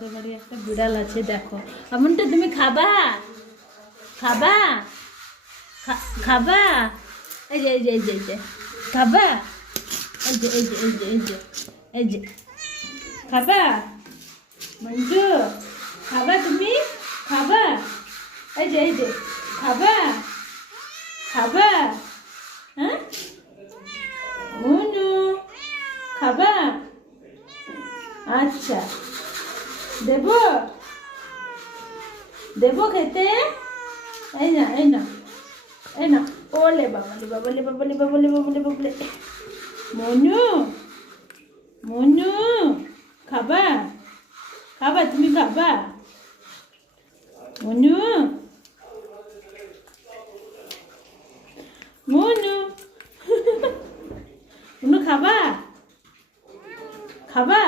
আমাদের বাড়ি একটা বিড়াল আছে দেখো। আমনটা তুমি খাবা? খাবা? খাবা? এই যে এই যে এই যে এই যে খাবা? এই যে এই যে এই যে এই যে এই যে খাবা? মঞ্জু খাবা? তুমি খাবা? এই যে খাবা? খাবা? হ্যাঁ মনু খাবা? আচ্ছা দেব দেব খেতে? এই না এই না এই না। ওলে বাবালে বাবালে বাবালে বাবালে বাবালে বাবালে। মনু মনু খাবা? খাবা? তুমি খাবা? মনু মনু মনু খাবা? খাবা?